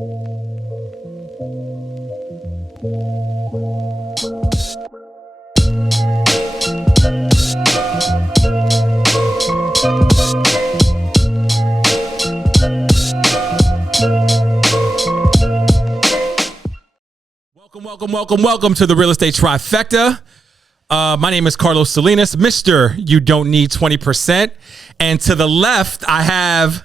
Welcome to the Real Estate Trifecta. My name is Carlos Salinas, Mr. You Don't Need 20%. And to the left, I have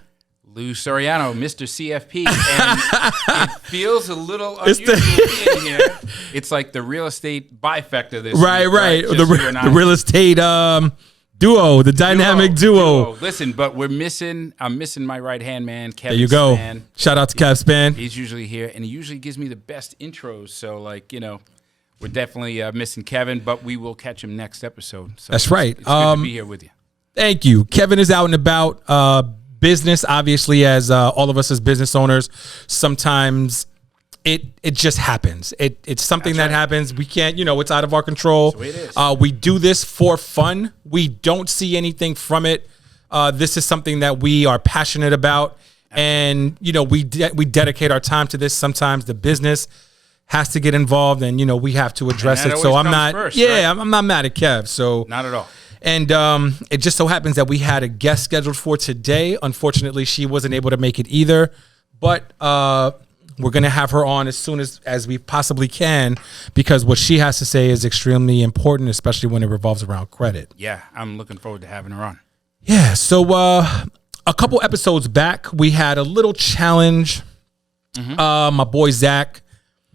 Lou Soriano, Mr. CFP. And it feels a little unusual being here. It's like the real estate bifecta this week. Right. The real estate duo, the dynamic duo. Listen, but I'm missing my right-hand man, Kevin. There you go. Span. Shout out to Kev Span. He's usually here, and he usually gives me the best intros. So, we're definitely missing Kevin, but we will catch him next episode. So That's right. It's good to be here with you. Thank you. Kevin is out and about. Business, obviously, as all of us as business owners, sometimes it just happens. It's something that happens. We can't, it's out of our control. That's the way it is. We do this for fun. We don't see anything from it. This is something that we are passionate about. And, we dedicate our time to this. Sometimes the business has to get involved and, we have to address it. So I'm not, first, right? I'm not mad at Kev. So not at all. And it just so happens that we had a guest scheduled for today. Unfortunately, she wasn't able to make it either. But we're going to have her on as soon as we possibly can, because what she has to say is extremely important, especially when it revolves around credit. Yeah, I'm looking forward to having her on. Yeah, so a couple episodes back, we had a little challenge. My boy, Zach.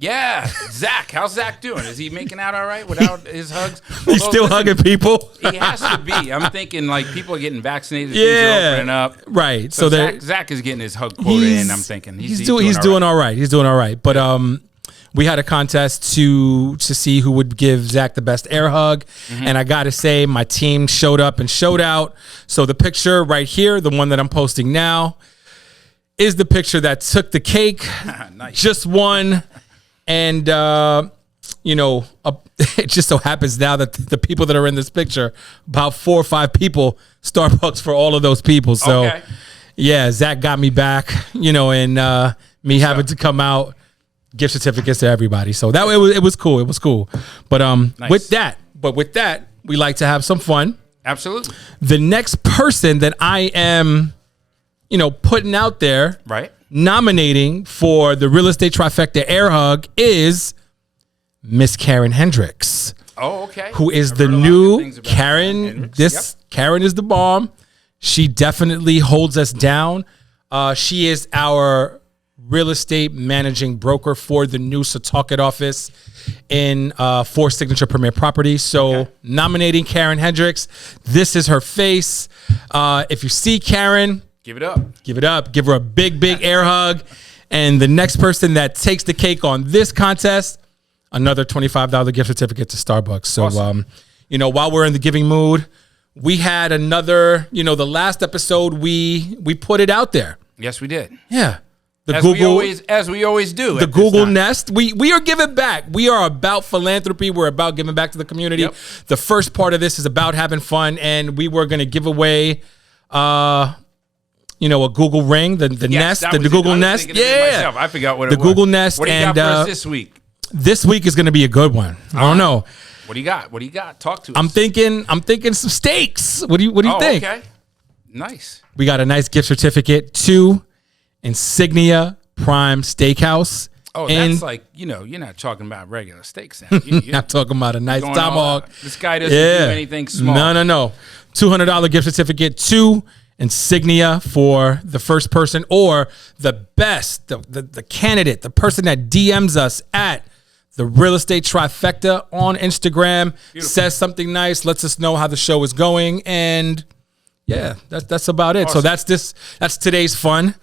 Yeah, Zach. How's Zach doing? Is he making out all right without his hugs? He's still hugging people. He has to be. I'm thinking people are getting vaccinated. Things are opening up. Right. So Zach is getting his hug quota in. I'm thinking he's doing all right. He's doing all right. But we had a contest to see who would give Zach the best air hug, and I got to say, my team showed up and showed out. So the picture right here, the one that I'm posting now, is the picture that took the cake. Nice. Just one. And, it just so happens now that the people that are in this picture, about 4 or 5 people, Starbucks for all of those people. So, yeah, Zach got me back, and me having to come out, gift certificates to everybody. So that it was cool. It was cool. But nice. with that, we like to have some fun. Absolutely. The next person that I am, putting out there. Right. Nominating for the Real Estate Trifecta Air Hug is Miss Karen Hendricks. Oh, okay. Who is the new Karen. Karen is the bomb. She definitely holds us down. She is our real estate managing broker for the new Setauket office in for Signature Premier Properties. So nominating Karen Hendricks. This is her face. If you see Karen, give it up. Give it up. Give her a big air hug. And the next person that takes the cake on this contest, another $25 gift certificate to Starbucks. So, awesome. While we're in the giving mood, we had another, the last episode, we put it out there. Yes, we did. Yeah. As we always do. The Google Nest. We are giving back. We are about philanthropy. We're about giving back to the community. Yep. The first part of this is about having fun, and we were going to give away a Google Ring, the Nest, the Google Nest. Yeah. I forgot what it was. The Google Nest. What do you got for us this week? This week is going to be a good one. I don't know. What do you got? Talk to us. I'm thinking some steaks. What do you think? Okay. Nice. We got a nice gift certificate to Insignia Prime Steakhouse. Oh, that's you're not talking about regular steaks now. You're not talking about a nice tomahawk. This guy doesn't do anything small. No. $200 gift certificate to Insignia for the first person or the best, the candidate, the person that DMs us at the Real Estate Trifecta on Instagram, says something nice, lets us know how the show is going, and yeah, that's about it. Awesome. So that's today's fun.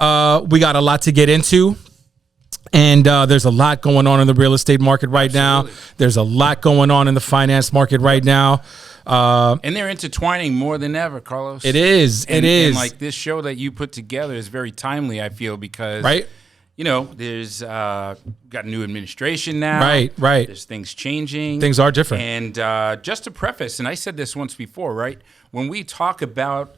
We got a lot to get into. And there's a lot going on in the real estate market right now. There's a lot going on in the finance market right now. And they're intertwining more than ever, Carlos. It is. And like this show that you put together is very timely, I feel, because there's got a new administration now. Right. There's things changing. Things are different. And just to preface, and I said this once before, right? When we talk about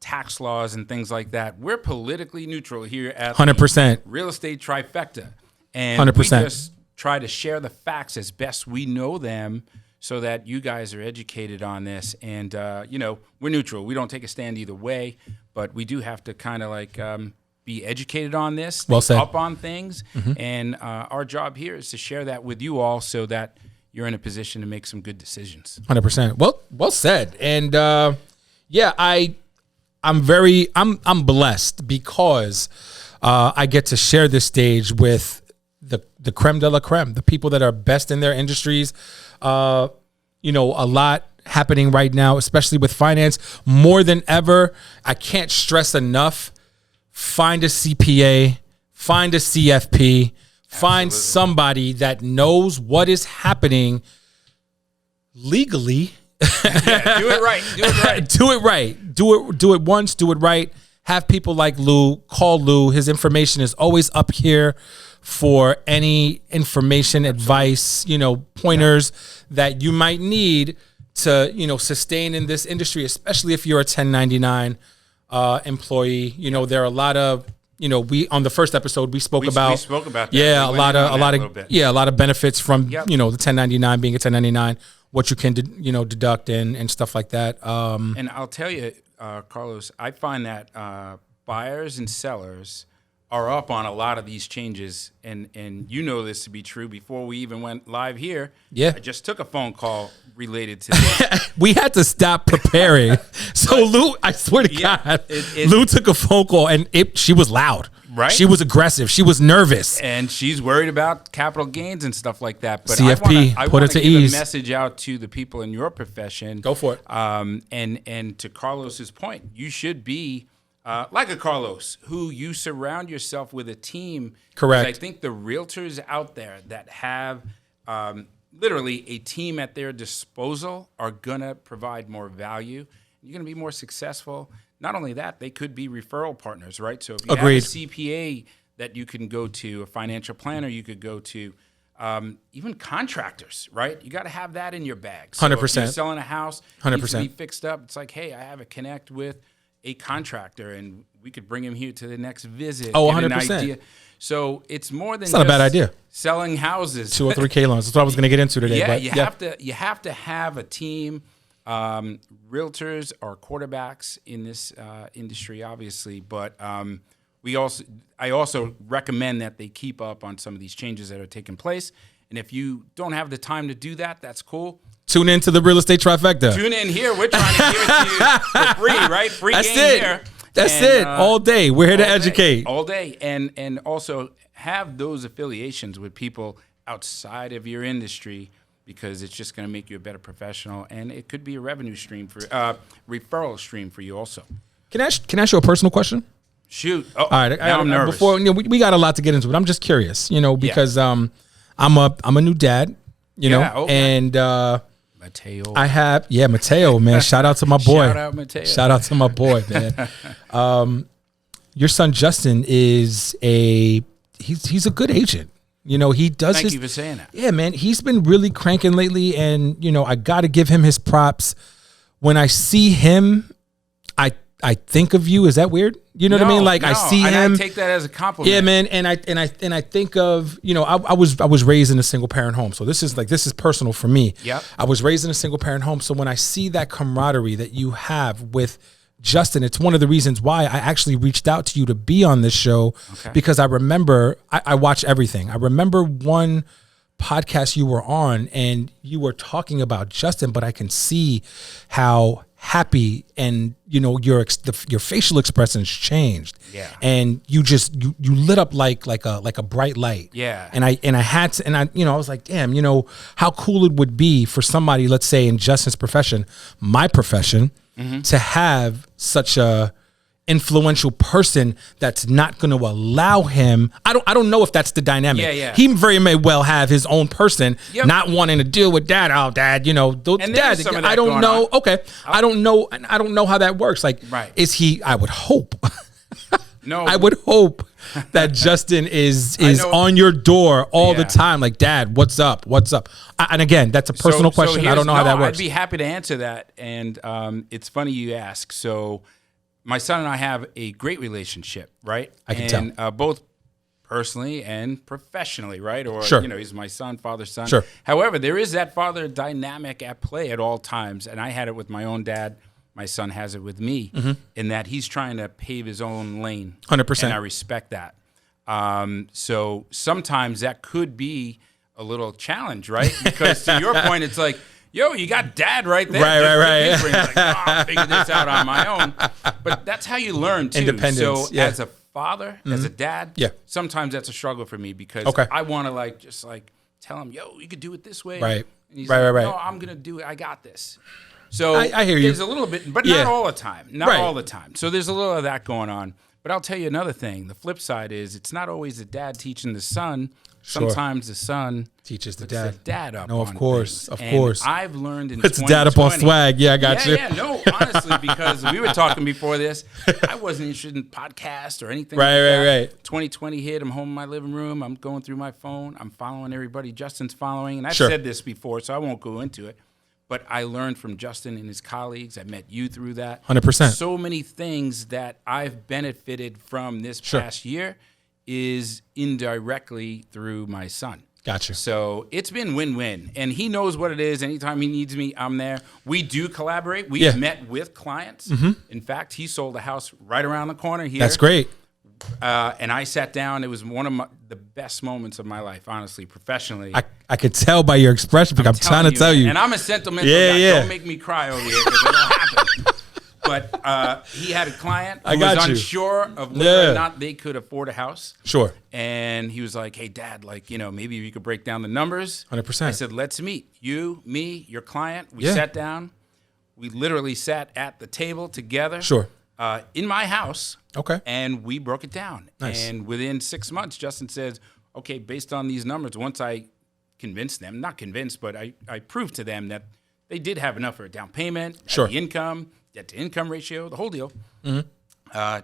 tax laws and things like that. We're politically neutral here at 100% Real Estate Trifecta. And 100%. we just try to share the facts as best we know them so that you guys are educated on this. And, we're neutral. We don't take a stand either way, but we do have to kind of like be educated on this, well said. Up on things. And our job here is to share that with you all so that you're in a position to make some good decisions. 100%. Well said. And I'm blessed because I get to share this stage with the creme de la creme, the people that are best in their industries. A lot happening right now, especially with finance, more than ever. I can't stress enough. Find a CPA, find a CFP, find somebody that knows what is happening legally. Yeah, do it right. Do it right. Do it right. Do it once, do it right. Have people like Lou. Call Lou. His information is always up here for any information, advice, pointers that you might need to, sustain in this industry, especially if you're a 1099 employee. There are a lot of, we on the first episode we spoke about that. Yeah, a lot of benefits from the 1099 being a 1099, what you can deduct and stuff like that. And I'll tell you, Carlos, I find that buyers and sellers are up on a lot of these changes, and this to be true. Before we even went live here, I just took a phone call related to this. We had to stop preparing. So Lou, I swear to God, Lou took a phone call, and she was loud. Right? She was aggressive. She was nervous. And she's worried about capital gains and stuff like that. But CFP, I put it to give ease. a message out to the people in your profession. Go for it. And to Carlos's point, you should be like a Carlos, who you surround yourself with a team. Correct. I think the realtors out there that have literally a team at their disposal are going to provide more value. You're going to be more successful. Not only that, they could be referral partners, right? So if you Agreed. have a CPA that you can go to, a financial planner you could go to, even contractors, right? You got to have that in your bag. So 100%. If you're selling a house, 100%. needs to be fixed up. It's like, hey, I have a connect with a contractor, and we could bring him here to the next visit. Oh, get 100%. An idea. So it's more than it's not a bad idea. Selling houses. 2 or 3K loans. That's what I was going to get into today. Yeah, but you have to have a team. Realtors are quarterbacks in this industry, obviously, but I also recommend that they keep up on some of these changes that are taking place. And if you don't have the time to do that, that's cool. Tune in to the Real Estate Trifecta. Tune in here. We're trying to give it to you for free, right? Free That's game it. here. That's it. All day. We're here to educate. All day. And also have those affiliations with people outside of your industry, because it's just going to make you a better professional, and it could be a revenue stream for referral stream for you also. Can I ask you a personal question? Shoot. Oh, all right. Now I'm nervous. Before we got a lot to get into, but I'm just curious, because I'm a new dad, and Mateo. I have Mateo, man. Shout out to my boy. Shout out Mateo. Shout out to my boy, man. Your son Justin is he's a good agent. He does. Thank you for saying that. Yeah, man. He's been really cranking lately, and I got to give him his props. When I see him, I think of you. Is that weird? You know what I mean? Like, I see him. I take that as a compliment. Yeah, man. And I think of, I was raised in a single parent home, so this is personal for me. Yep. I was raised in a single parent home, so when I see that camaraderie that you have with Justin, it's one of the reasons why I actually reached out to you to be on this show, because I remember I watch everything. I remember one podcast you were on, and you were talking about Justin, but I can see how happy and your facial expressions changed. Yeah. And you lit up like a bright light. Yeah. And I was like, damn, how cool it would be for somebody, let's say in Justin's profession, my profession, to have such a influential person that's not going to allow him. I don't know if that's the dynamic. Yeah. He very may well have his own person, not wanting to deal with dad. Oh, dad, dad. I don't know. On. Okay, I don't know. I don't know how that works. Like, is he? I would hope. No, I would hope that Justin is on your door all the time. Like, Dad, what's up? What's up? And again, that's a personal question. I don't know how that works. I'd be happy to answer that. And it's funny you ask. So my son and I have a great relationship, right? I can tell. Both personally and professionally, right? Or, sure. He's my son, father-son. Sure. However, there is that father dynamic at play at all times. And I had it with my own dad. My son has it with me in that he's trying to pave his own lane. 100%. And I respect that. So sometimes that could be a little challenge, right? Because to your point, it's like, yo, you got dad right there. Right. Like, I'll figure this out on my own. But that's how you learn, too. Independence, So as a father, as a dad, sometimes that's a struggle for me because I want to just tell him, yo, you could do it this way. Right. And he's right. No, I'm going to do it. I got this. So I hear you. There's a little bit, but not all the time. Not all the time. So there's a little of that going on. But I'll tell you another thing. The flip side is it's not always the dad teaching the son. Sure. Sometimes the son teaches the dad up. No, of course. And I've learned in it's dad up on swag. Yeah, I got you. Yeah, no, honestly, because we were talking before this. I wasn't interested in podcasts or anything. Right. 2020 hit. I'm home in my living room. I'm going through my phone. I'm following everybody Justin's following. And I've said this before, so I won't go into it. But I learned from Justin and his colleagues. I met you through that. 100%. So many things that I've benefited from this past year is indirectly through my son. Gotcha. So it's been win-win. And he knows what it is. Anytime he needs me, I'm there. We do collaborate. We've met with clients. In fact, he sold a house right around the corner here. That's great. And I sat down. It was one of the best moments of my life, honestly, professionally. I could tell by your expression because I'm trying to tell you. And I'm a sentimental guy. Don't make me cry over here because it'll happen. But he had a client who was unsure of whether or not they could afford a house. Sure. And he was like, hey, Dad, maybe you could break down the numbers. 100%. I said, let's meet. You, me, your client. We sat down. We literally sat at the table together. Sure. In my house. Okay. And we broke it down. Nice. And within 6 months, Justin says, okay, based on these numbers, once I convinced them, not convinced, but I proved to them that they did have enough for a down payment, the income, debt-to-income ratio, the whole deal.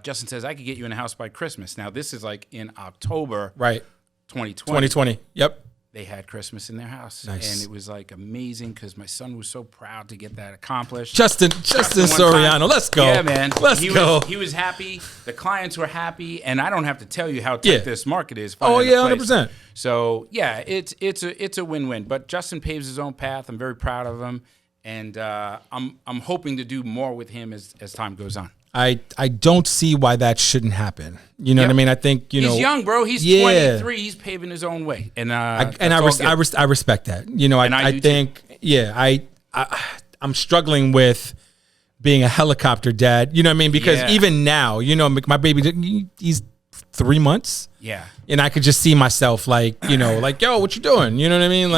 Justin says, I could get you in a house by Christmas. Now, this is in October 2020. 2020, yep. They had Christmas in their house. Nice. And it was amazing because my son was so proud to get that accomplished. Justin Soriano, let's go. Yeah, man. Let's go. He was happy. The clients were happy. And I don't have to tell you how tight this market is. 100%. So, yeah, it's a win-win. But Justin paves his own path. I'm very proud of him. And I'm hoping to do more with him as time goes on. I don't see why that shouldn't happen. You know what I mean? I think he's young, bro. He's 23. He's paving his own way, and I respect that. I think I'm struggling with being a helicopter dad. You know what I mean? Because even now, my baby, he's 3 months. Yeah, and I could just see myself yo, what you doing? You know what I mean?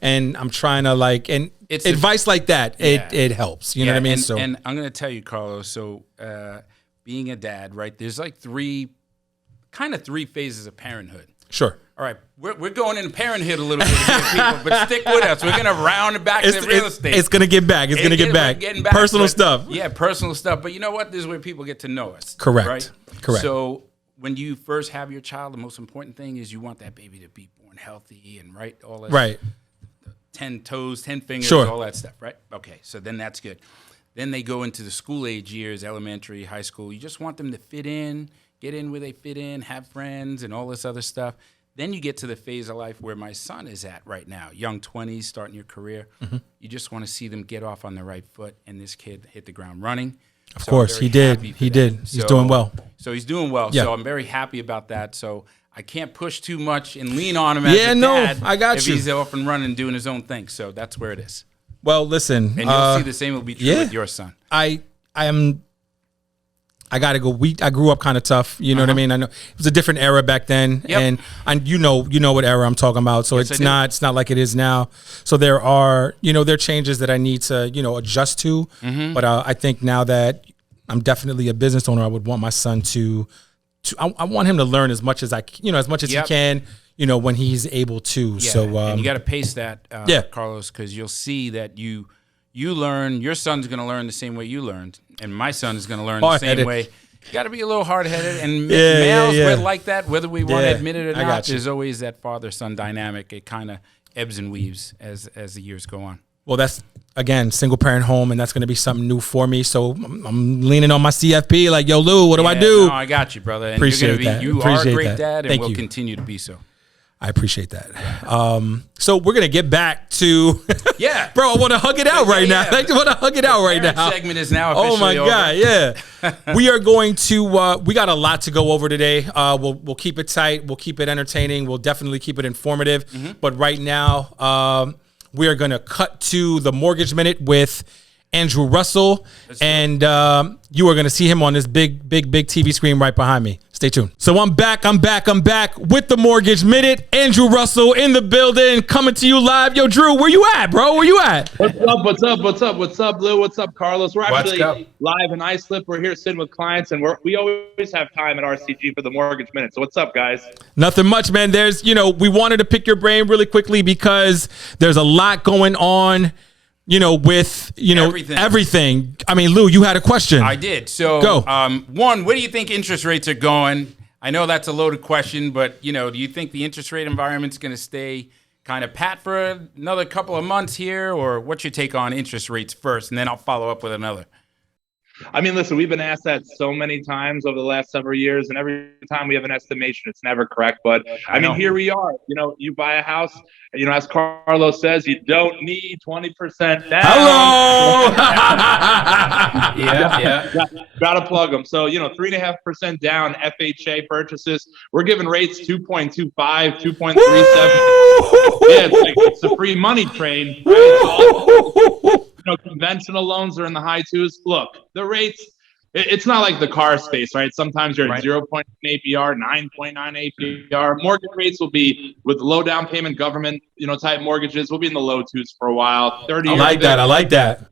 And I'm trying to and it's advice like that. It helps. You know what I mean? And I'm going to tell you, Carlos. So being a dad, right? There's three phases of parenthood. Sure. All right, we're going into parenthood a little bit here, people, but stick with us. We're going to round it back to real estate. It's going to get back. It's going to get back. Personal stuff. Yeah, personal stuff. But you know what? This is where people get to know us. Correct. Right? Correct. So when you first have your child, the most important thing is you want that baby to be born healthy and all that. Right. 10 toes, 10 fingers, all that stuff, right? Okay, so then that's good. Then they go into the school age years, elementary, high school. You just want them to fit in, get in where they fit in, have friends, and all this other stuff. Then you get to the phase of life where my son is at right now, young 20s, starting your career. You just want to see them get off on the right foot, and this kid hit the ground running. Of course, he did. He did. He's doing well. So he's doing well. Yeah. So I'm very happy about that. So I can't push too much and lean on him as a dad. I got if you. he's off and running, doing his own thing. So that's where it is. Well, listen. And you'll see the same will be true with your son. I gotta go. I grew up kind of tough. You know what I mean? I know it was a different era back then, and you know what era I'm talking about. So it's not like it is now. So there are there are changes that I need to adjust to. But I think now that I'm definitely a business owner, I would want my son to I want him to learn as much as as much as he can. When he's able to. Yeah. So and you got to pace that, Carlos, because you'll see that you learn. Your son's going to learn the same way you learned, and my son is going to learn the same way. You got to be a little hard-headed, and males we're like that, whether we want to admit it or not. There's always that father-son dynamic. It kind of ebbs and weaves as the years go on. Well, that's, again, single parent home, and that's going to be something new for me. So I'm leaning on my CFP like, yo, Lou, what do I do? No, I got you, brother. And Appreciate that. You are a great dad, and will you. continue to be so. I appreciate that. So we're going to get back to, yeah, bro, I want to hug it out right now. I want to hug it out right now. Segment is now officially over. God, yeah. We are going to, we got a lot to go over today. We'll keep it tight. We'll keep it entertaining. We'll definitely keep it informative. But right now, we are going to cut to the Mortgage Minute with Andrew Russell, and you are going to see him on this big TV screen right behind me. Stay tuned. So I'm back with the Mortgage Minute. Andrew Russell in the building, coming to you live. Yo, Drew, where you at, bro? Where you at? What's up, Lou? What's up, Carlos? We're actually live in Islip. We're here sitting with clients, and we always have time at RCG for the Mortgage Minute. So what's up, guys? Nothing much, man. There's, we wanted to pick your brain really quickly because there's a lot going on, with, everything. I mean, Lou, you had a question. I did. So, go. One, where do you think interest rates are going? I know that's a loaded question, but, do you think the interest rate environment's going to stay kind of pat for another couple of months here? Or what's your take on interest rates first? And then I'll follow up with another. I mean, listen, we've been asked that so many times over the last several years, and every time we have an estimation, it's never correct. But I mean, here we are. You buy a house, as Carlos says, you don't need 20% down. Hello. yeah. Gotta plug them. So 3.5% down FHA purchases. We're giving rates 2.25, 2.37. Yeah, it's a free money train. Right? Conventional loans are in the high twos. Look, the rates, it's not like the car space, right? Sometimes you're at 0.9 APR, 9.9 APR. Mortgage rates will be, with low down payment government, type mortgages, we'll be in the low twos for a while. 30 I like that.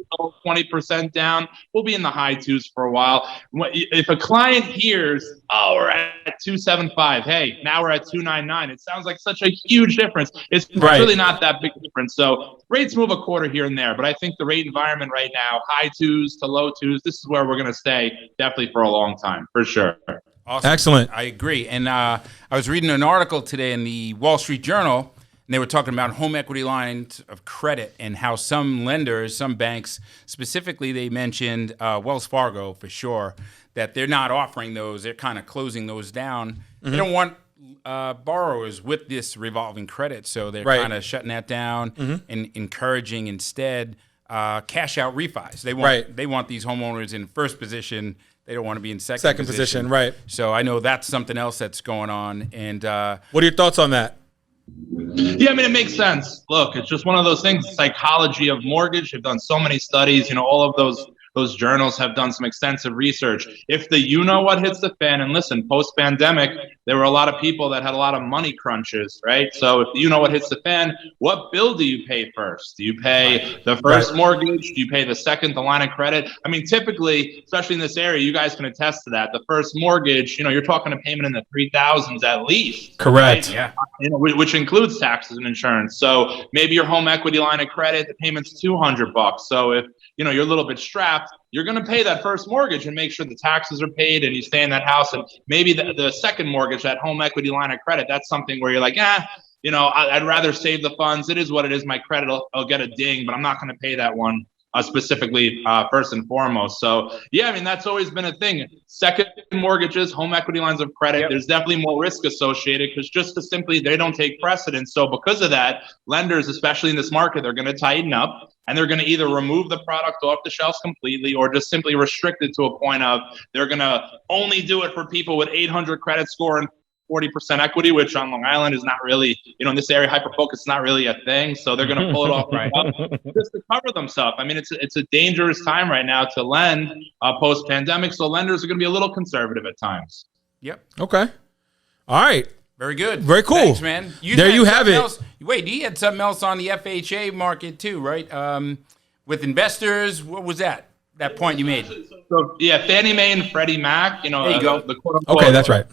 20% down, we'll be in the high twos for a while. If a client hears, we're at 275, hey, now we're at 299, it sounds like such a huge difference. It's really not that big difference. So rates move a quarter here and there, but I think the rate environment right now, high twos to low twos, this is where we're going to stay definitely for a long time, for sure. Awesome. Excellent. I agree. And I was reading an article today in the Wall Street Journal, and they were talking about home equity lines of credit and how some lenders, some banks, specifically they mentioned Wells Fargo for sure, that they're not offering those. They're kind of closing those down. They don't want borrowers with this revolving credit, so they're kind of shutting that down and encouraging instead cash out refis. They want these homeowners in first position. They don't want to be in second position. Right. So I know that's something else that's going on. And what are your thoughts on that? Yeah, I mean, it makes sense. Look, it's just one of those things. Psychology of mortgage. They've done so many studies. All of those journals have done some extensive research. If the what hits the fan, and listen, post-pandemic, there were a lot of people that had a lot of money crunches, right? So if the what hits the fan, what bill do you pay first? Do you pay the first mortgage? Do you pay the second, the line of credit? I mean, typically, especially in this area, you guys can attest to that. The first mortgage, you're talking a payment in the 3,000s at least. Correct. Right? Yeah. Which includes taxes and insurance. So maybe your home equity line of credit, the payment's $200. So if you're a little bit strapped, you're going to pay that first mortgage and make sure the taxes are paid and you stay in that house. And maybe the second mortgage, that home equity line of credit, that's something where you're like, I'd rather save the funds. It is what it is. My credit will get a ding, but I'm not going to pay that one specifically first and foremost. So, yeah, I mean, that's always been a thing. Second mortgages, home equity lines of credit, there's definitely more risk associated because they don't take precedence. So because of that, lenders, especially in this market, they're going to tighten up. And they're going to either remove the product off the shelves completely or just simply restrict it to a point of they're going to only do it for people with 800 credit score and 40% equity, which on Long Island is not really, in this area, hyper-focus is not really a thing. So they're going to pull it off just to cover themselves. I mean, it's a dangerous time right now to lend post-pandemic. So lenders are going to be a little conservative at times. Yep. Okay. All right. Very good. Very cool. Thanks, man. There you have it. Wait, you had something else on the FHA market too, right? With investors, what was that point you made? So yeah, Fannie Mae and Freddie Mac, there you go. The quote unquote, okay, that's right.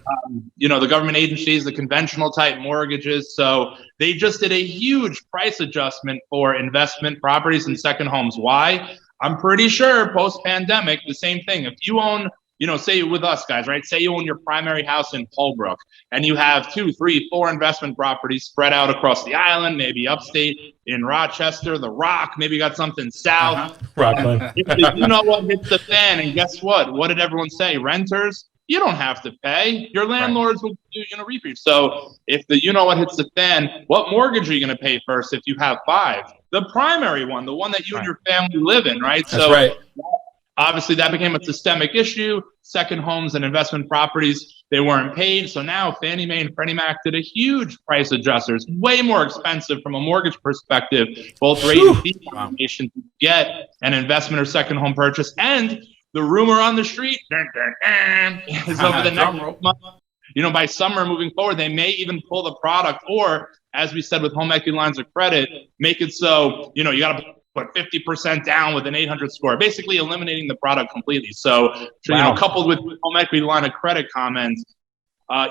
The government agencies, the conventional type mortgages. So they just did a huge price adjustment for investment properties and second homes. Why? I'm pretty sure post-pandemic, the same thing. If you own say with us guys, right? Say you own your primary house in Holbrook and you have 2, 3, 4 investment properties spread out across the island, maybe upstate in Rochester, the Rock, maybe you got something south. Rockland. What hits the fan, and guess what? What did everyone say? Renters, you don't have to pay. Your landlords will do refreeze. So if the what hits the fan, what mortgage are you going to pay first if you have 5? The primary one, the one that you and your family live in, right? That's right. Obviously, that became a systemic issue. Second homes and investment properties, they weren't paid. So now Fannie Mae and Freddie Mac did a huge price adjusters, way more expensive from a mortgage perspective, both rate and fee combination to get an investment or second home purchase. And the rumor on the street is over the next month. By summer moving forward, they may even pull the product, or as we said with home equity lines of credit, make it so, you got to put 50% down with an 800 score, basically eliminating the product completely. So, coupled with home equity line of credit comments,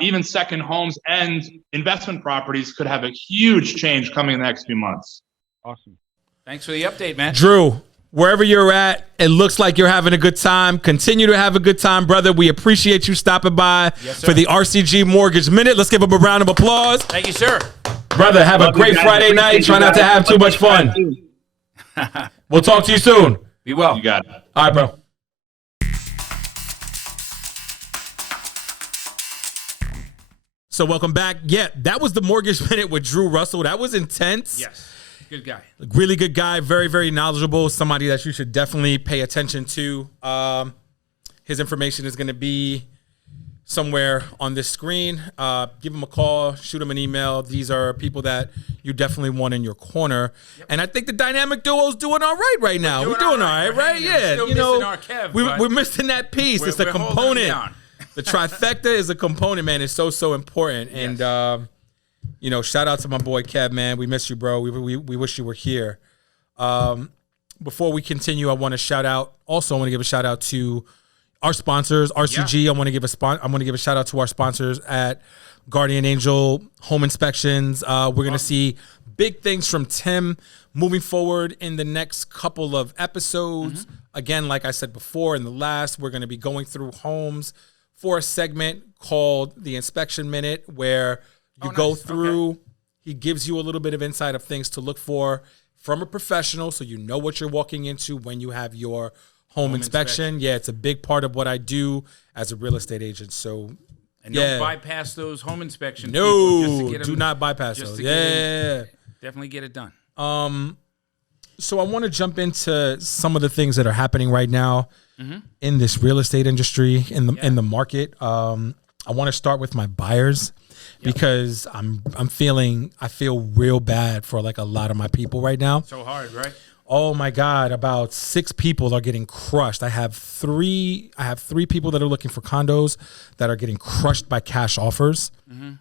even second homes and investment properties could have a huge change coming in the next few months. Awesome. Thanks for the update, man. Drew, wherever you're at, it looks like you're having a good time. Continue to have a good time, brother. We appreciate you stopping by for the RCG Mortgage Minute. Let's give him a round of applause. Thank you, sir. Brother, have a great Friday night. Try not to have too much fun. We'll talk to you soon. Be well. You got it. All right, bro. So welcome back. Yeah, that was the Mortgage Minute with Drew Russell. That was intense. Yes. Good guy. Really good guy. Very, very knowledgeable. Somebody that you should definitely pay attention to. His information is going to be somewhere on this screen. Give him a call. Shoot him an email. These are people that you definitely want in your corner. Yep. And I think the dynamic duo is doing all right now. We're doing all right, right? Yeah. Still missing our Kev, we're missing that piece. It's a component. The trifecta is a component, man. It's so important. Yes. And, shout out to my boy Kev, man. We miss you, bro. We wish you were here. Before we continue, I want to give a shout out to our sponsors, RCG. Yeah. I want to give a shout out to our sponsors at Guardian Angel Home Inspections. We're going to see big things from Tim moving forward in the next couple of episodes. Mm-hmm. Again, like I said before, in the last, we're going to be going through homes for a segment called the Inspection Minute, where you go through. Okay. He gives you a little bit of insight of things to look for from a professional, so you know what you're walking into when you have your home inspection. Yeah, it's a big part of what I do as a real estate agent. So, don't bypass those home inspections. No, do not bypass those. Definitely get it done. So I want to jump into some of the things that are happening right now in this real estate industry, in the market. I want to start with my buyers because I feel real bad for like a lot of my people right now. So hard, right? Oh my God, about 6 people are getting crushed. I have three people that are looking for condos that are getting crushed by cash offers. Mm-hmm.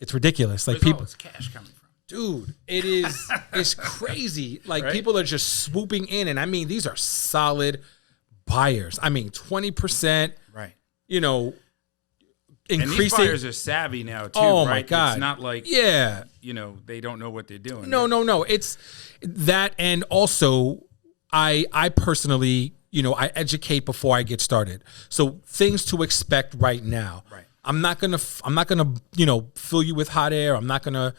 It's ridiculous. Like, where's all this cash coming from? Dude, it's crazy. Like, people are just swooping in, and I mean, these are solid buyers. I mean, 20%. Right. Increasing. And these buyers are savvy now too. Oh right? My God. It's not like they don't know what they're doing. No. It's that, and also I personally, I educate before I get started. So things to expect right now. Right. I'm not gonna fill you with hot air. I'm not gonna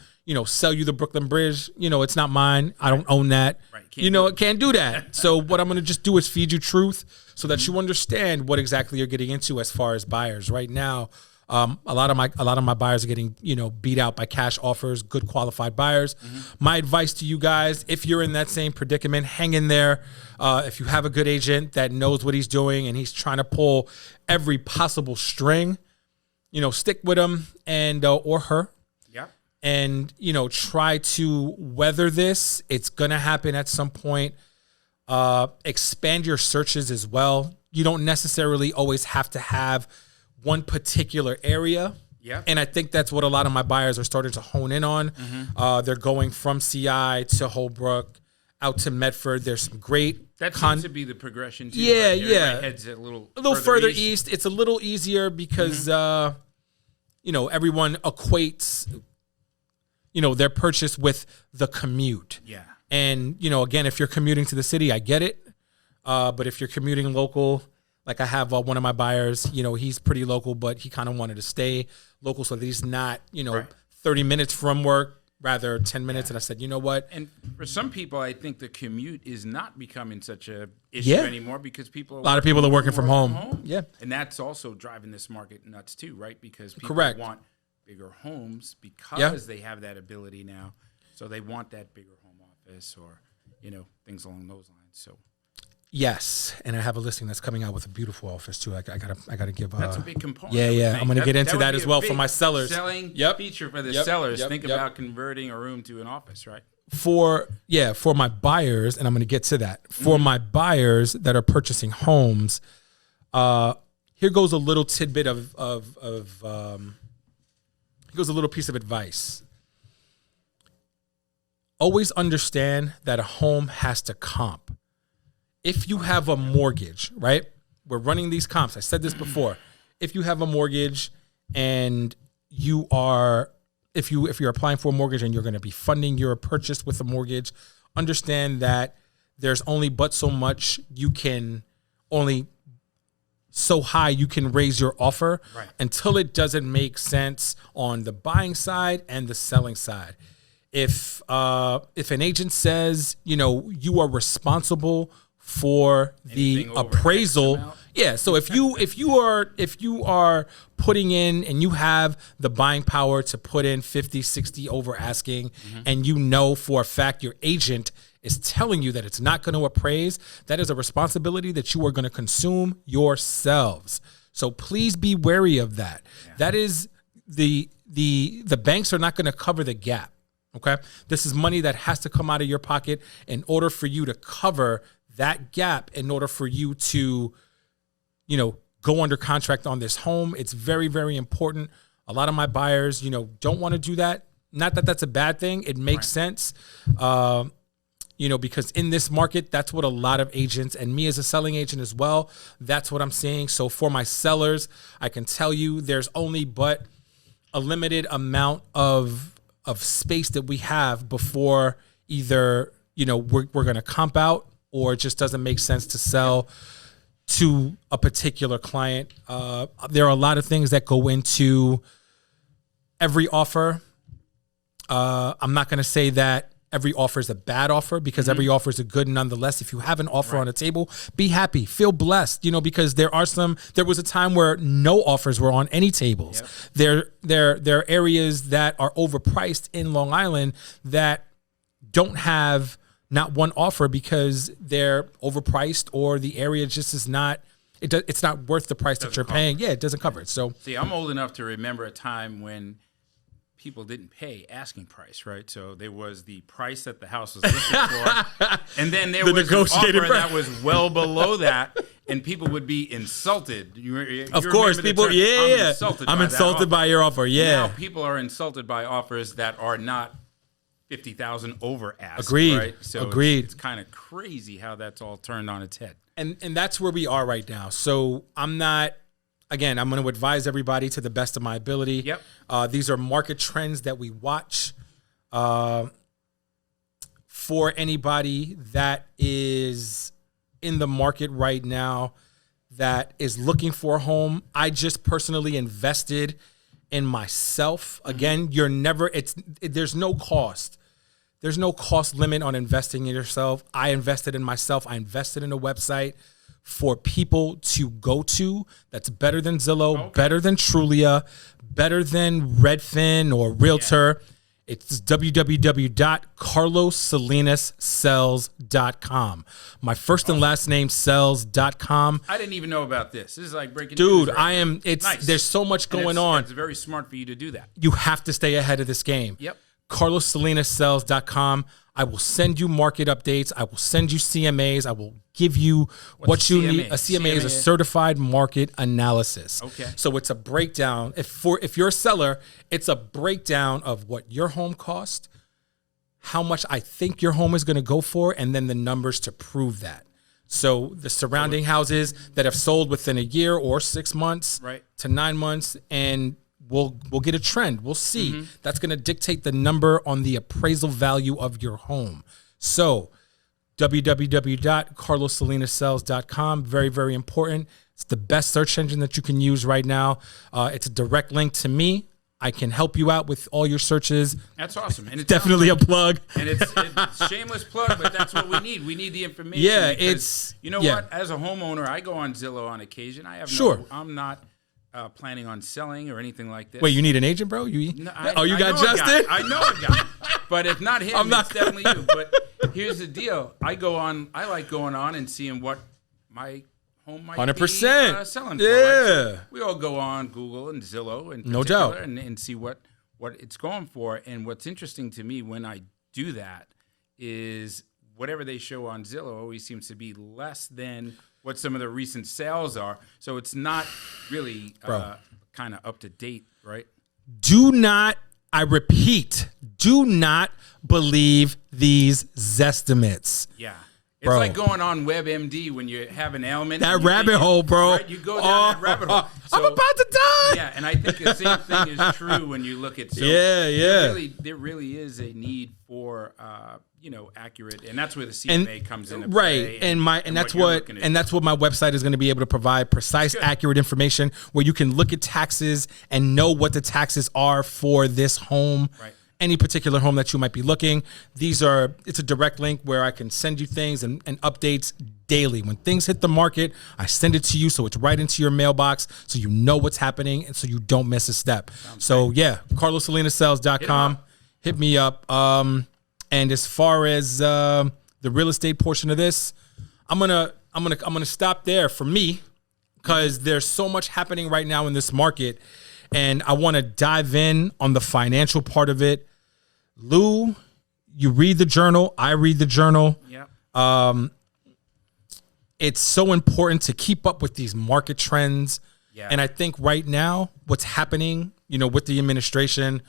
sell you the Brooklyn Bridge. It's not mine. I don't own that. Right. Can't do that. So what I'm gonna just do is feed you truth so that you understand what exactly you're getting into as far as buyers right now. A lot of my buyers are getting beat out by cash offers, good qualified buyers. Mm-hmm. My advice to you guys, if you're in that same predicament, hang in there. If you have a good agent that knows what he's doing and he's trying to pull every possible string, stick with him and or her. Yeah. And try to weather this. It's gonna happen at some point. Expand your searches as well. You don't necessarily always have to have one particular area. Yeah. And I think that's what a lot of my buyers are starting to hone in on. Mm-hmm. They're going from CI to Holbrook out to Medford. There's some great that seems to be the progression too. Yeah, right? yeah. My head's a little further east. It's a little easier because everyone equates their purchase with the commute. Yeah. And again, if you're commuting to the city, I get it. But if you're commuting local, Like I have one of my buyers, he's pretty local, but he kind of wanted to stay local so that he's not, 30 minutes from work, rather 10 minutes. And I said, you know what? And for some people, I think the commute is not becoming such a issue anymore because a lot of people are working from home. Yeah. And that's also driving this market nuts too, right? Because people want bigger homes because they have that ability now. So they want that bigger home office or, things along those lines. So. Yes, and I have a listing that's coming out with a beautiful office too. I gotta give. That's a big component. Yeah. I'm gonna get into that as well for my sellers. Selling feature for the sellers. Think about converting a room to an office, right? For my buyers, and I'm gonna get to that. For my buyers that are purchasing homes, here goes a little tidbit here goes a little piece of advice. Always understand that a home has to comp. If you have a mortgage, right? We're running these comps. I said this before. If you have a mortgage and if you're applying for a mortgage and you're going to be funding your purchase with a mortgage, understand that there's only but so much so high you can raise your offer until it doesn't make sense on the buying side and the selling side. If an agent says, you are responsible for the appraisal. Yeah. So if you are putting in and you have the buying power to put in 50, 60 over asking, and for a fact your agent is telling you that it's not going to appraise, that is a responsibility that you are going to consume yourselves. So please be wary of that. Yeah. That is the banks are not going to cover the gap. Okay. This is money that has to come out of your pocket in order for you to cover that gap, in order for you to, go under contract on this home. It's very, very important. A lot of my buyers, don't want to do that. Not that that's a bad thing. It makes sense. Because in this market, that's what a lot of agents, and me as a selling agent as well, that's what I'm seeing. So for my sellers, I can tell you there's only but a limited amount of space that we have before either, we're going to comp out, or it just doesn't make sense to sell to a particular client. There are a lot of things that go into every offer. I'm not going to say that every offer is a bad offer, because every offer is a good nonetheless. If you have an offer on the table, be happy, feel blessed, because there was a time where no offers were on any tables. Yep. There are areas that are overpriced in Long Island that don't have not one offer because they're overpriced, or the area just is not, it's not worth the price that you're paying. Yeah, it doesn't cover it. So see, I'm old enough to remember a time when people didn't pay asking price, right? So there was the price that the house was listed for, and then there was negotiated an offer that was well below that, and people would be insulted. Of course, people. I'm insulted by your offer. Yeah. Now people are insulted by offers that are not 50,000 over ask. Agreed. Right? So Agreed. It's kind of crazy how that's all turned on its head. And that's where we are right now. So I'm going to advise everybody to the best of my ability. Yep. These are market trends that we watch. For anybody that is in the market right now that is looking for a home, I just personally invested in myself. Again, there's no cost. There's no cost limit on investing in yourself. I invested in myself. I invested in a website for people to go to that's better than Zillow, better than Trulia, better than Redfin or Realtor. Yeah. It's www.carlossalinas.com. My first and last name, sells.com. I didn't even know about this. This is like breaking news. Dude, right now. Nice. There's so much going on. It's very smart for you to do that. You have to stay ahead of this game. Yep. carlossalinas.com. I will send you market updates. I will send you CMAs. I will give you what you need. A CMA is a certified market analysis. Okay. So it's a breakdown. If you're a seller, it's a breakdown of what your home cost, how much I think your home is going to go for, and then the numbers to prove that. So the surrounding houses that have sold within a year or 6 months to 9 months, and we'll get a trend. We'll see. Mm-hmm. That's going to dictate the number on the appraisal value of your home. So www.carlossalinas.com. Very, very important. It's the best search engine that you can use right now. It's a direct link to me. I can help you out with all your searches. That's awesome. And it's definitely a plug. And it's shameless plug, but that's what we need. We need the information. Yeah, because, you know what? As a homeowner, I go on Zillow on occasion. I have I'm not planning on selling or anything like this. Wait, you need an agent, bro? You got Justin? I know a guy. But if not him, it's definitely you. But here's the deal. I like going on and seeing what my home might 100%. Be selling for. Yeah. Right? So we all go on Google and Zillow and no doubt and see what it's going for. And what's interesting to me when I do that is whatever they show on Zillow always seems to be less than what some of the recent sales are. So it's not really kind of up to date, right? I repeat, do not believe these Zestimates. Yeah. It's like going on WebMD when you have an ailment. That rabbit hole, bro. Right? You go down that rabbit hole. So, I'm about to die. Yeah, and I think the same thing is true when you look at. So There really is a need for accurate, and that's where the CMA comes in. Right, and that's what my website is going to be able to provide: precise, accurate information where you can look at taxes and know what the taxes are for this home. Right. Any particular home that you might be looking. It's a direct link where I can send you things and updates daily. When things hit the market, I send it to you so it's right into your mailbox so you know what's happening and so you don't miss a step. CarlosSalinasSales.com. Hit me up. And as far as the real estate portion of this, I'm gonna stop there for me because there's so much happening right now in this market. And I want to dive in on the financial part of it. Lou, you read the journal. I read the journal. Yeah. It's so important to keep up with these market trends. Yeah. And I think right now, what's happening, with the administration,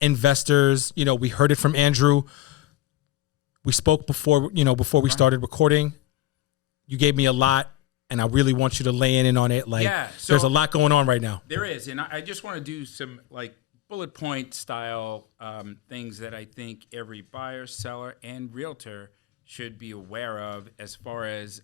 investors, we heard it from Andrew. We spoke before we started recording. You gave me a lot. And I really want you to lay in on it. So there's a lot going on right now. There is. And I just want to do some bullet point style things that I think every buyer, seller, and realtor should be aware of as far as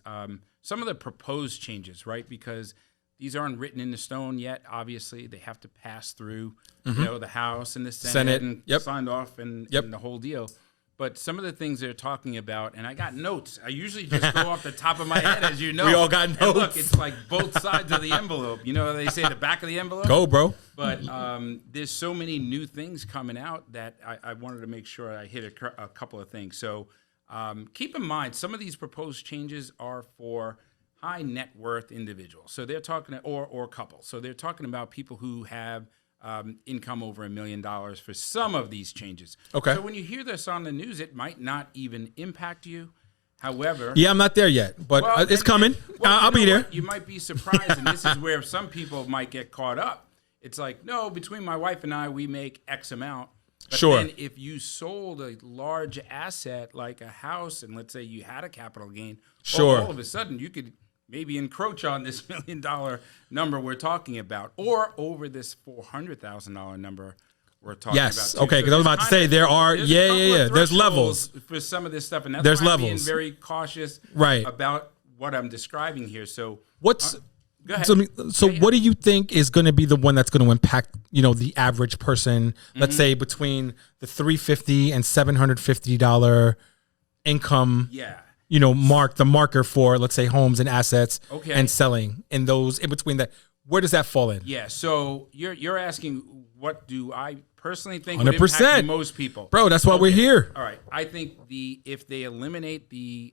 some of the proposed changes, right? Because these aren't written into stone yet. Obviously, they have to pass through, the House and the Senate and signed off and the whole deal. But some of the things they're talking about, and I got notes. I usually just go off the top of my head, as you know. We all got notes. And look, it's like both sides of the envelope. They say the back of the envelope? Go, bro. But there's so many new things coming out that I wanted to make sure I hit a couple of things. So keep in mind, some of these proposed changes are for high net worth individuals. So they're talking, or couples. So they're talking about people who have income over $1 million for some of these changes. Okay. So when you hear this on the news, it might not even impact you. However, I'm not there yet, but it's coming. I'll be there. You might be surprised, and this is where some people might get caught up. It's like, no, between my wife and I, we make X amount. But then if you sold a large asset like a house, and let's say you had a capital gain, all of a sudden you could maybe encroach on this $1 million number we're talking about, or over this $400,000 number we're talking about. Yes, okay, because I was about to say there are, there's levels for some of this stuff, and that's there's why levels. I'm being very cautious about what I'm describing here. So what's go ahead. So what do you think is going to be the one that's going to impact the average person? Let's say between the $350 and $750 income. Yeah. The marker for, let's say, homes and assets and selling in between that. Where does that fall in? Yeah. So you're asking, what do I personally think 100%. would impact most people? Bro, that's why we're here. All right. I think if they eliminate the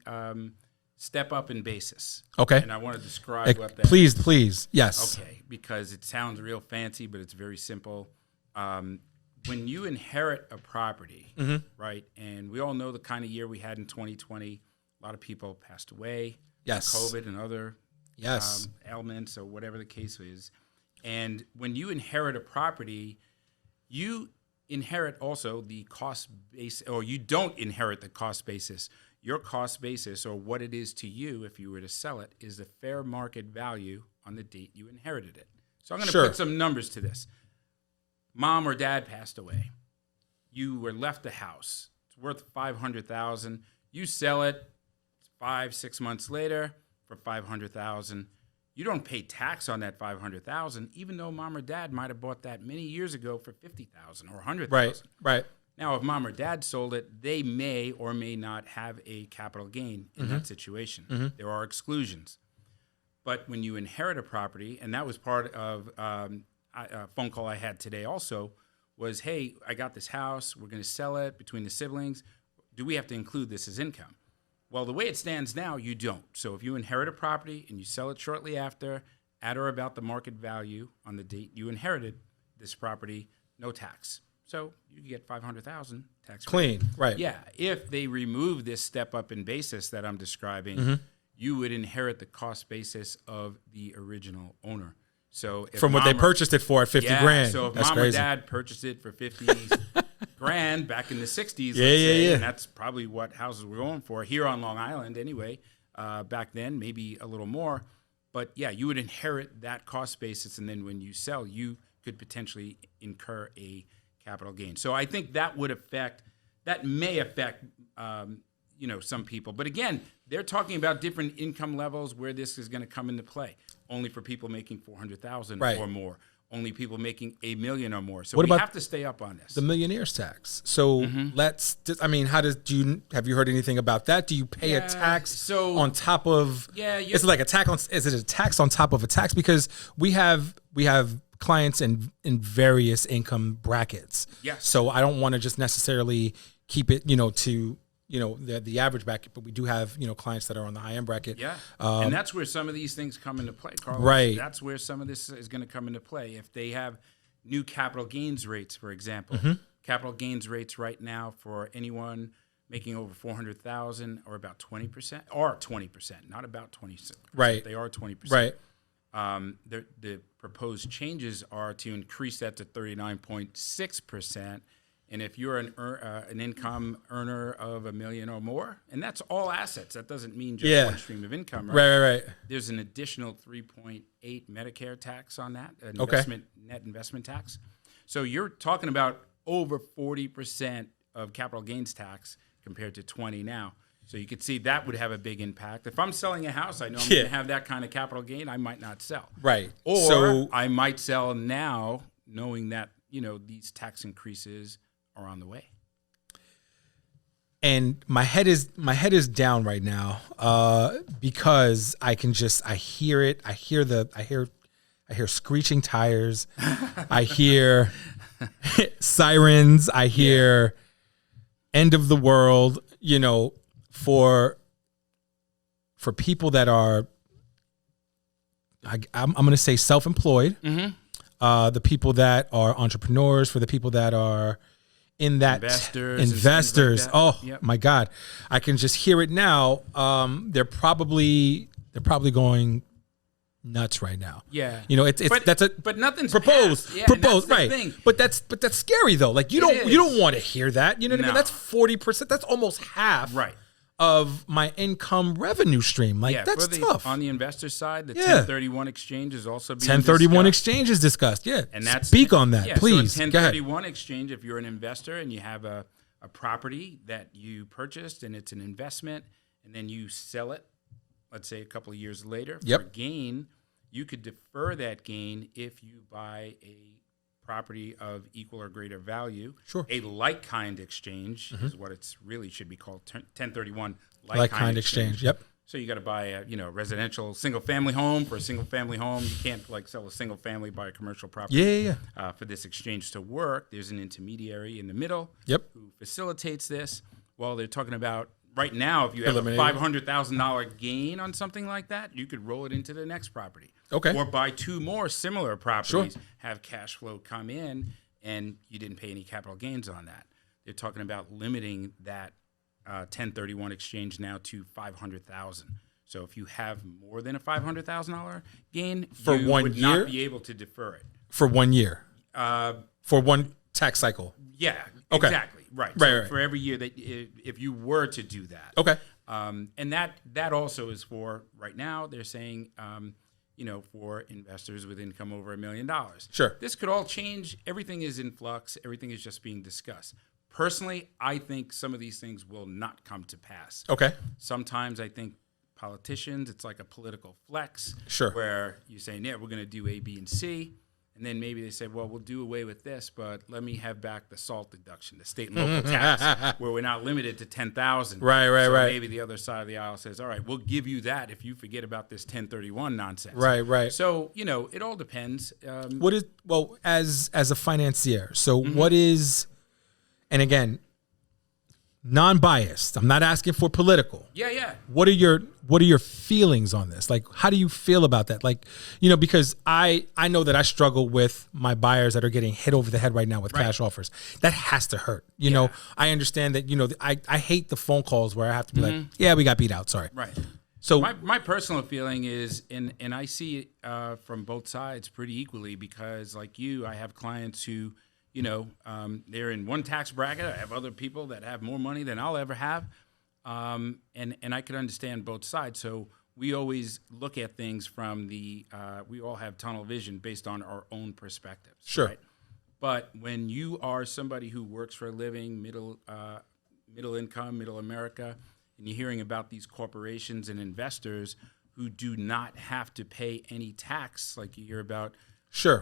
step up in basis. Okay. And I want to describe what that is. Please. Yes. Okay. Because it sounds real fancy, but it's very simple. When you inherit a property, right, and we all know the kind of year we had in 2020, a lot of people passed away, yes, COVID and other ailments or whatever the case is. And when you inherit a property, you inherit also the cost base, or you don't inherit the cost basis. Your cost basis, or what it is to you if you were to sell it, is the fair market value on the date you inherited it. So I'm going to put some numbers to this. Mom or dad passed away. You were left a house. It's worth $500,000. You sell it 5-6 months later for $500,000. you don't pay tax on that $500,000, even though mom or dad might have bought that many years ago for $50,000 or $100,000. Right. Now, if mom or dad sold it, they may or may not have a capital gain in that situation. There are exclusions. But when you inherit a property, and that was part of a phone call I had today also, was, hey, I got this house. We're going to sell it between the siblings. Do we have to include this as income? Well, the way it stands now, you don't. So if you inherit a property and you sell it shortly after, at or about the market value on the date you inherited this property, no tax. So you get $500,000 tax clean, right? Yeah. If they remove this step up in basis that I'm describing, you would inherit the cost basis of the original owner. So if from what they purchased it for at $50,000. So if that's mom crazy. or dad purchased it for $50,000 back in the 60s, and that's probably what houses were going for here on Long Island anyway. Back then, maybe a little more. But yeah, you would inherit that cost basis, and then when you sell, you could potentially incur a capital gain. So I think that may affect some people. But again, they're talking about different income levels where this is going to come into play. Only for people making $400,000 or more. Only people making $1 million or more. So we have to stay up on this. The millionaire's tax. So have you heard anything about that? Do you pay a tax on top of? Is it like a tax on? Is it a tax on top of a tax? Because we have clients in various income brackets. Yes. So I don't want to just necessarily keep it, to the average bracket, but we do have, clients that are on the high end bracket. Yeah. And that's where some of these things come into play, Carlos. Right. That's where some of this is going to come into play. If they have new capital gains rates, for example, capital gains rates right now for anyone making over $400,000 are about 20%, not about 20%. Right. They are 20%. Right. The proposed changes are to increase that to 39.6%. And if you're an income earner of $1 million or more, and that's all assets, that doesn't mean just one stream of income, right? Right. There's an additional 3.8 Medicare tax on that, net investment tax. So you're talking about over 40% of capital gains tax compared to 20 now. So you could see that would have a big impact. If I'm selling a house, I know I'm going to have that kind of capital gain. I might not sell. Right. Or I might sell now, knowing that these tax increases are on the way. And my head is down right now because I hear it. I hear screeching tires. I hear sirens. I hear end of the world, for people that are, I'm going to say self-employed, the people that are entrepreneurs, for the people that are in that investors. Like that. My God, I can just hear it now. They're probably going nuts right now. Yeah, but nothing's proposed, right? Thing. But that's scary though. Like you don't want to hear that. You know what I mean? That's 40%. That's almost half. Right. Of my income revenue stream. That's tough. On the investor side, the 1031 exchange is also being 1031 exchange is discussed. Yeah. And that's speak on that, please. So 1031 exchange, if you're an investor and you have a property that you purchased and it's an investment and then you sell it, let's say a couple of years later for a gain, you could defer that gain if you buy a property of equal or greater value. Sure. A like-kind exchange is what it's really should be called, 1031 like-kind exchange. Yep. So you got to buy a residential single-family home for a single-family home. You can't sell a single family, buy a commercial property. Yeah. For this exchange to work, there's an intermediary in the middle who facilitates this. Well, they're talking about right now, if you have a $500,000 gain on something like that, you could roll it into the next property. Okay. Or buy two more similar properties, have cash flow come in, and you didn't pay any capital gains on that. They're talking about limiting that 1031 exchange now to $500,000. So if you have more than a $500,000 gain, you would not be able to defer it. For 1 year? For one tax cycle? Yeah, okay. Exactly. Right. Right. For every year that if you were to do that. Okay. And that also is for, right now, they're saying, for investors with income over $1 million. Sure. This could all change. Everything is in flux. Everything is just being discussed. Personally, I think some of these things will not come to pass. Okay. Sometimes I think politicians. It's like a political flex. Sure. Where you say, yeah, we're going to do A, B, and C. And then maybe they say, well, we'll do away with this, but let me have back the SALT deduction, the state and local tax, where we're not limited to 10,000. Right. So maybe the other side of the aisle says, all right, we'll give you that if you forget about this 1031 nonsense. Right. So, it all depends. What is, as a financier, so what is, and again, non-biased. I'm not asking for political. Yeah. What are your feelings on this? Like, how do you feel about that? Like, because I know that I struggle with my buyers that are getting hit over the head right now with cash offers. That has to hurt. You know, I understand that, I hate the phone calls where I have to be like, yeah, we got beat out. Sorry. Right. So my personal feeling is, and I see it from both sides pretty equally, because like you, I have clients who, they're in one tax bracket. I have other people that have more money than I'll ever have. And I can understand both sides. So we always look at things from we all have tunnel vision based on our own perspectives. Sure. Right? But when you are somebody who works for a living, middle income, middle America, and you're hearing about these corporations and investors who do not have to pay any tax, like you hear about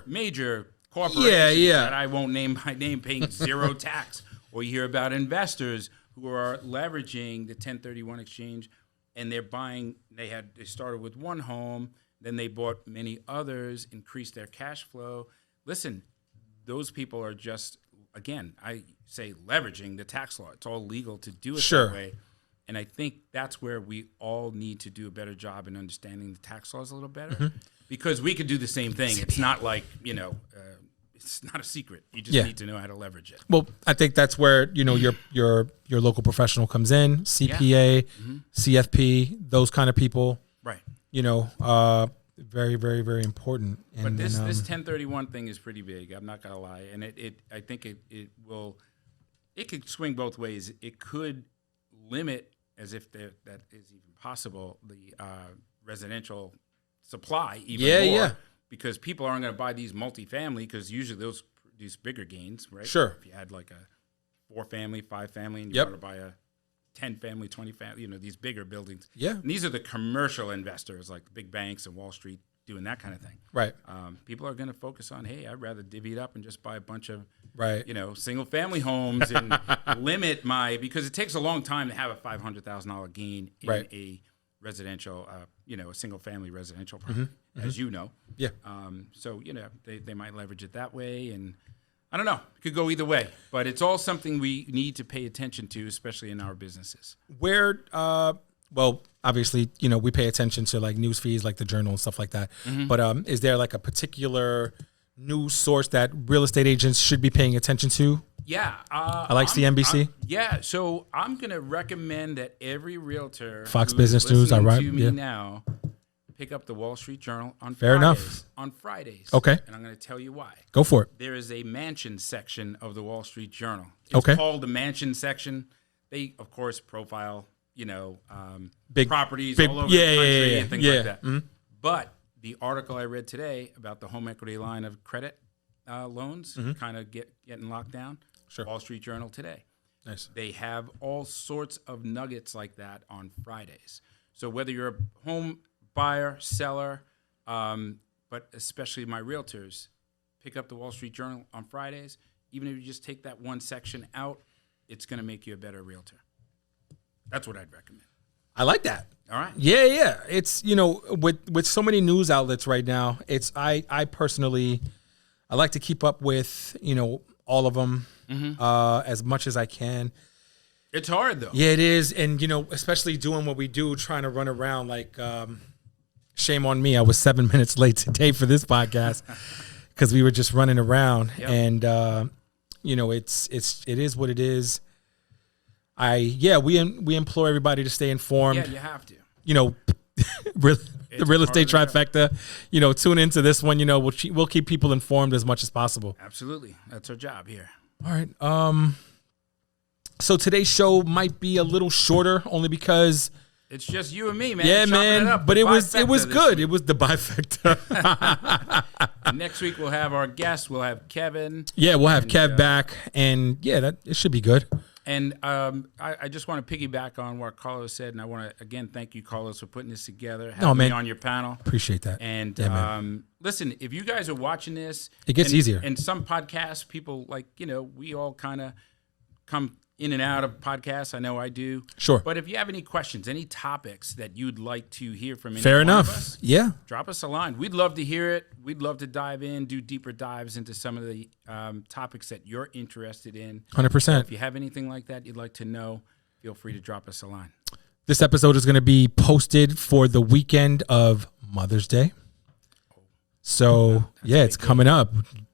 major corporations that I won't name by name paying zero tax, or you hear about investors who are leveraging the 1031 exchange, and they started with one home, then they bought many others, increased their cash flow. Listen, those people are just, again, I say leveraging the tax law. It's all legal to do it that way. And I think that's where we all need to do a better job in understanding the tax laws a little better, because we could do the same thing. It's not like, it's not a secret. You just need to know how to leverage it. Well, I think that's where, your local professional comes in, CPA, CFP, those kind of people. Right. Very, very, very important. And, but this 1031 thing is pretty big. I'm not going to lie. And I think it could swing both ways. It could limit, as if that is even possible, the residential supply even more. Because people aren't going to buy these multifamily, because usually those produce bigger gains, right? Sure. If you had like a 4-family, 5-family, and you want to buy a 10-family, 20-family, these bigger buildings. Yeah. And these are the commercial investors, like the big banks and Wall Street, doing that kind of thing. Right. People are going to focus on, hey, I'd rather divvy it up and just buy a bunch of, single-family homes and limit because it takes a long time to have a $500,000 gain in a residential, a single-family residential property, as you know. Yeah. So, they might leverage it that way, and I don't know. It could go either way, but it's all something we need to pay attention to, especially in our businesses. Where, obviously, we pay attention to like news feeds, like the Journal and stuff like that. But is there like a particular news source that real estate agents should be paying attention to? Yeah. I like CNBC. So I'm going to recommend that every realtor Fox Business News, all right. To me now, pick up the Wall Street Journal on Fair Fridays. enough. On Fridays. Okay. And I'm going to tell you why. Go for it. There is a mansion section of the Wall Street Journal. It's called the mansion section. They, of course, profile, big properties all over the country and things like that. Mm-hmm. But the article I read today about the home equity line of credit loans kind of getting locked down. Sure. Wall Street Journal today. Nice. They have all sorts of nuggets like that on Fridays. So whether you're a home buyer, seller, but especially my realtors, pick up the Wall Street Journal on Fridays. Even if you just take that one section out, it's going to make you a better realtor. That's what I'd recommend. I like that. All right. Yeah. It's, with so many news outlets right now, I personally, I like to keep up with, all of them as much as I can. It's hard though. Yeah, it is. And, especially doing what we do, trying to run around like, shame on me. I was 7 minutes late today for this podcast because we were just running around. Yep. And, it is what it is. We implore everybody to stay informed. Yeah, you have to. The real estate trifecta. Tune into this one. We'll keep people informed as much as possible. Absolutely, that's our job here. All right. So today's show might be a little shorter, only because it's just you and me, man. Yeah, man. But it was good. It was the bifecta. Next week we'll have our guest. We'll have Kevin. Yeah, we'll have Kev back, and it should be good. And I just want to piggyback on what Carlos said, and I want to again thank you, Carlos, for putting this together, having me on your panel. Appreciate that. And listen, if you guys are watching this, it gets easier. And some podcasts, people we all kind of come in and out of podcasts. I know I do. Sure. But if you have any questions, any topics that you'd like to hear from any Fair one enough. of us, yeah, drop us a line. We'd love to hear it. We'd love to dive in, do deeper dives into some of the topics that you're interested in. 100%. So if you have anything like that you'd like to know, feel free to drop us a line. This episode is going to be posted for the weekend of Mother's Day. So, it's coming up.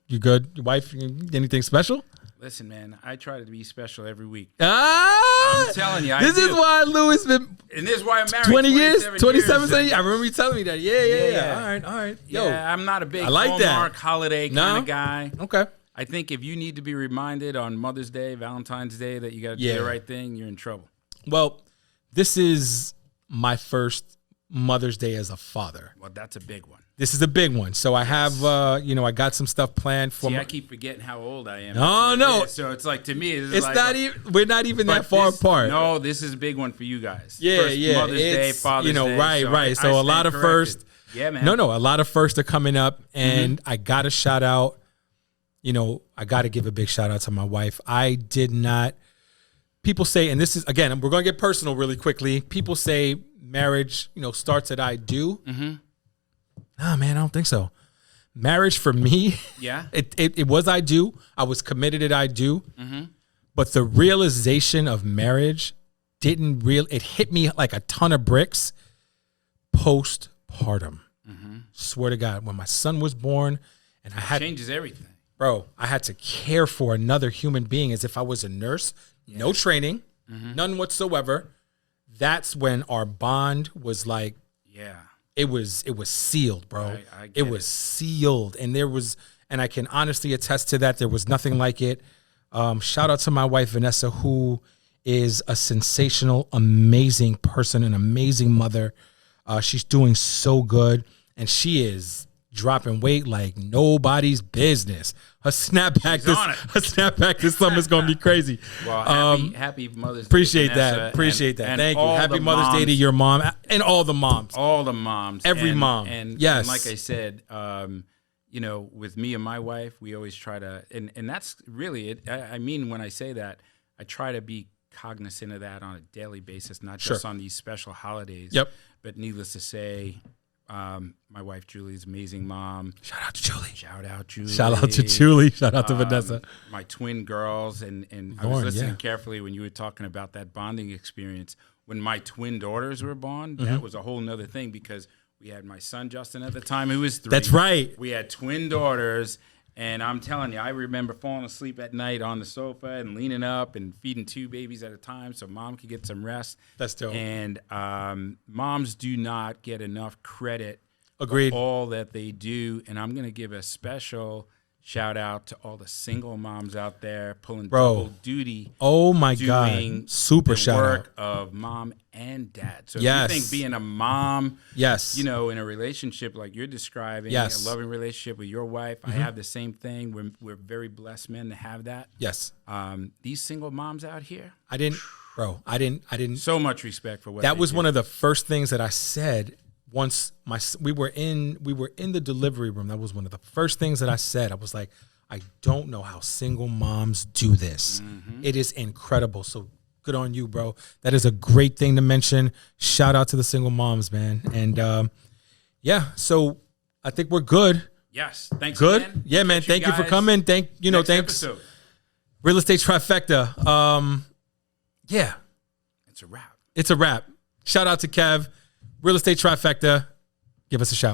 You good? Your wife, anything special? Listen, man, I try to be special every week. I'm telling you, this is why Louis been. And this is why I'm married 20 years, 27 years. I remember you telling me that. Yeah. All right. Yo, I'm not a big Hallmark that. Holiday kind of guy. Okay. I think if you need to be reminded on Mother's Day, Valentine's Day, that you got to do the right thing, you're in trouble. Well, this is my first Mother's Day as a father. Well, that's a big one. This is a big one. So I have, I got some stuff planned for. I keep forgetting how old I am. Oh no! So it's like to me, it's like, not even. We're not even that far apart. No, this is a big one for you guys. Yeah, Mother's Day, Father's Day. Right. So a lot of first. Yeah, man. No, a lot of first are coming up, and I got to shout out. I got to give a big shout out to my wife. I did not. People say, and this is again, we're going to get personal really quickly. People say marriage, starts at I do. Mm-hmm. Nah, man, I don't think so. Marriage for me, it was I do. I was committed at I do. Mm-hmm. But the realization of marriage it hit me like a ton of bricks postpartum. Mm-hmm. Swear to God, when my son was born and it changes everything. Bro, I had to care for another human being as if I was a nurse. No training, none whatsoever. That's when our bond was like, it was sealed, bro. It was sealed. And I can honestly attest to that. There was nothing like it. Shout out to my wife, Vanessa, who is a sensational, amazing person, an amazing mother. She's doing so good. And she is dropping weight like nobody's business. Her snapback this summer is going to be crazy. Well, happy Mother's Day. Appreciate that. Thank you. Happy Mother's Day to your mom and all the moms. All the moms. Every mom. And like I said, with me and my wife, we always try to, and that's really it. I mean, when I say that, I try to be cognizant of that on a daily basis, not just on these special holidays. Yep. But needless to say, my wife Julie's amazing mom. Shout out to Julie. Shout out to Vanessa. My twin girls, and I was listening carefully when you were talking about that bonding experience. When my twin daughters were born, that was a whole nother thing because we had my son Justin at the time, who was 3. That's right. We had twin daughters, and I'm telling you, I remember falling asleep at night on the sofa and leaning up and feeding 2 babies at a time so mom could get some rest. That's dope. And moms do not get enough credit Agreed. for all that they do. And I'm going to give a special shout out to all the single moms out there pulling double duty. Oh my God. Super shout work of mom and dad. So if you think being a mom, in a relationship like you're describing, a loving relationship with your wife, I have the same thing. We're very blessed men to have that. Yes. These single moms out here. I didn't. So much respect for what that was one of the first things that I said. Once we were in the delivery room, that was one of the first things that I said. I was like, I don't know how single moms do this. Mm-hmm. It is incredible. So good on you, bro. That is a great thing to mention. Shout out to the single moms, man. And so I think we're good. Yes. Thanks. Good. Man. Yeah, man. Thank you for coming. Thanks. Episode. Real Estate Trifecta. It's a wrap. It's a wrap. Shout out to Kev. Real Estate Trifecta. Give us a shout.